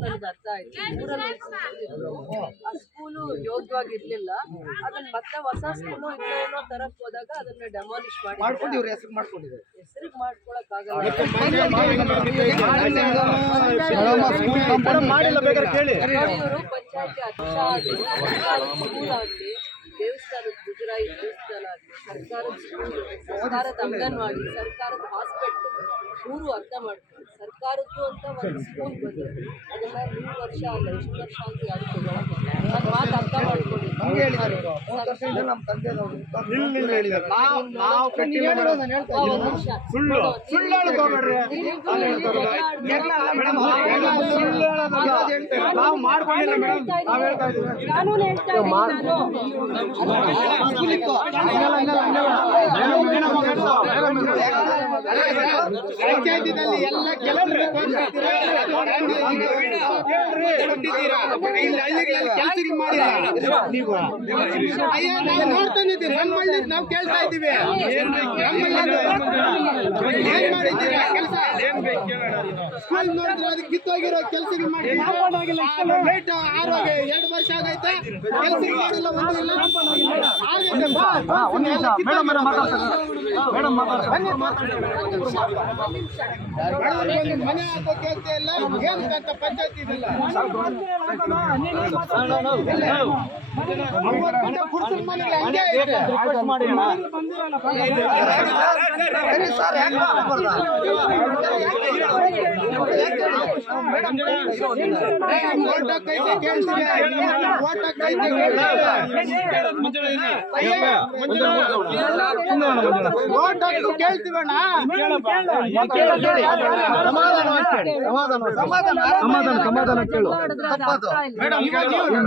ನನಗೆ ಅರ್ಥ ಆಯ್ತು ಆ ಸ್ಕೂಲು ಯೋಗ್ಯವಾಗಿರ್ಲಿಲ್ಲ ಅದನ್ನ ಮತ್ತೆ ಹೊಸ ಸ್ಕೂಲು ಇಲ್ಲ ಏನೋ ತರಕ್ ಹೋದಾಗ ಅದನ್ನ ಡೆಮಾಲಿಷ್ ಮಾಡಿ ಮಾಡ್ಕೊಂಡು ಇವ್ರ ಹೆಸರು ಮಾಡ್ಕೊಂಡಿದ್ದಾರೆ ಹೆಸರಿಗೆ ಮಾಡ್ಕೊಳಕ್ ಆಗಲ್ಲ ಮಾಡಿಲ್ಲ ಬೇಕಾದ್ರೆ ಕೇಳಿ ಇವರು ಪಂಚಾಯತಿ ಅಧ್ಯಕ್ಷ ಆಗಲಿ ಸ್ಕೂಲ್ ಆಗಲಿ ದೇವಸ್ಥಾನದ ಗುಜರಾಯಿ ದೇವಸ್ಥಾನ ಆಗಲಿ ಸರ್ಕಾರದ ಸ್ಕೂಲ್ ಸರ್ಕಾರದ ಅಂಗನವಾಡಿ ಸರ್ಕಾರದ ಹಾಸ್ಪಿಟ್ಲ್ ಮೂರು ಅರ್ಥ ಮಾಡ್ಕೊಂಡು ಸರ್ಕಾರದ್ದು ಅಂತ ಒಂದು ಸ್ಕೂಲ್ ಬಂದು ಅದನ್ನ ಮೂರು ವರ್ಷ ಅಲ್ಲ ಎಷ್ಟು ವರ್ಷ ಅಂತ ಯಾರು ತಗೊಳಕಿಲ್ಲ ನಾನು ಮಾತು ಅರ್ಥ ನಾನು ಹೇಳ್ತಾ ನಾನು ಪಂಚಾಯತಿನಲ್ಲಿ ಎಲ್ಲ ಮಾಡಿಲ್ಲ ನೀವು ಅಯ್ಯ ನಾವು ನೋಡ್ತಾನೆ ಇದ್ದೀವಿ ನಮ್ಮಲ್ಲಿ ನಾವು ಕೇಳ್ತಾ ಇದ್ದೀವಿ ಏನು ಮಾಡಿದ್ದೀರಾ ಕೆಲಸ ಸ್ಕೂಲ್ ನೋಡಿದ್ರೆ ಅದಕ್ಕೆ ಕಿತ್ತೋಗಿರೋ ಕೆಲಸಗಳು ಮಾಡಿ ಲೇಟ್ ಆರೋಗ್ಯ ಎರಡು ವರ್ಷ ಆಗೈತೆ ಕೆಲಸ ಮಾಡಿಲ್ಲ ಒಂದು ಇಲ್ಲ ಆಗೈತೆ ಬಾ. ಮೇಡಮ್ ಮೇಡಮ್ ಮೇಡಮ್ ಬಡವರಿಗೆ ಒಂದು ಮನೆ ಹಾಕೋಕೆ ಅಂತ ಇಲ್ಲ ಏನಕ್ಕಂತ ಪಂಚಾಯತಿ ಇದೆಲ್ಲ ಸಮಾಧಾನ ಸಮಾಧಾನ ಸಮಾಧಾನ ಕೇಳು.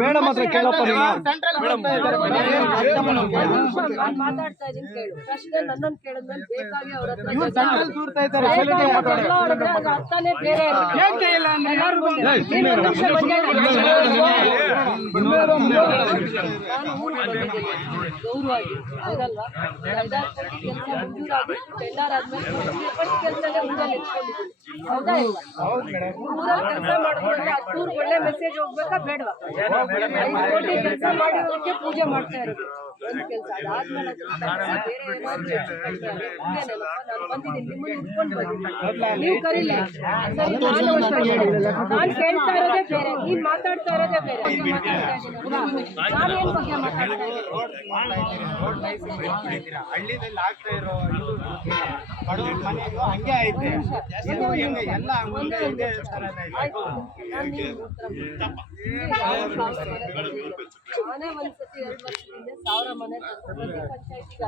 ಮೇಡಮ್ ಹತ್ರ ಕೇಳಪ್ಪ ನಾನು ಮಾತಾಡ್ತಾ ಇದೀನಿ ಕೇಳು. ಪ್ರಶ್ನೆ ನನ್ನನ್ನು ಕೇಳಿದ್ಮೇಲೆ ಬೇಕಾಗಿ ಅವ್ರ ಹತ್ರ ಅರ್ಥನೇ ಬೇರೆ ಗೌರವಾಗಿ ಹೌದಲ್ವಾ ಐದಾರು ಕೆಲಸ ಮಂಜೂರಾಗಿ ಫಸ್ಟ್ ಕೆಲಸನೇ ಹೌದಾ ಇಲ್ಲ ಊರಲ್ಲಿ ಕೆಲಸ ಮಾಡ್ಕೊಂಡ್ರೆ ಹತ್ತೂರು ಒಳ್ಳೆ ಮೆಸೇಜ್ ಹೋಗ್ಬೇಕಾ ಬೇಡವಾ? ಐದು ಕೋಟಿ ಕೆಲಸ ಮಾಡಿರೋದಕ್ಕೆ ಪೂಜೆ ಮಾಡ್ತಾ ಇರೋದು. ಕೆಲಸ ಅದಾದ್ಮೇಲೆ ನೀವು ಕರೀಲಿ ನಾನು ಕೇಳ್ತಾ ಇರೋದೇ ಬೇರೆ ನೀನ್ ಮಾತಾಡ್ತಾ ಇರೋದೇ ಬೇರೆ ನಾನೇನ್ ಬಗ್ಗೆ ಮಾತಾಡ್ತಾ ಇದ್ದೀನಿ ಹಳ್ಳಿದಲ್ಲಿ ಆಗ್ತಾ ಇರೋ ಇದು ಬಡವ್ರ ಮನೆಗೂ ಹಂಗೆ ಐತೆ ಹೆಂಗೆ ಎಲ್ಲ ಮುಂದೆ ಇದೆ ನಾನು ಒಂದು ಒಂದ್ಸತಿ ಎರಡು ವರ್ಷದಿಂದ ಸಾವಿರ ಮನೆ ಪ್ರತಿ ಪಂಚಾಯತಿಗೆ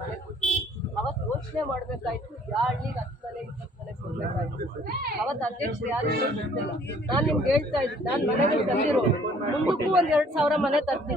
ಮನೆ ಅವತ್ತು ಯೋಚನೆ ಮಾಡ್ಬೇಕಾಯ್ತು. ಹತ್ತು ಮನೆ, ಇಪ್ಪತ್ತು ಮನೆ ಕೊಡ್ಬೇಕಾಯ್ತು. ಅವತ್ತು ಅಧ್ಯಕ್ಷರು ಯಾರು ಗೊತ್ತಿಲ್ಲ ನಾನು ನಿಮ್ಗೆ ಹೇಳ್ತಾ ಇದ್ದೀನಿ. ನಾನು ಮನೆಗಳು ತಂದಿರೋ ಮುಂದಕ್ಕೂ ಒಂದ್ ಎರಡು ಸಾವಿರ ಮನೆ ತರ್ತೀನಿ.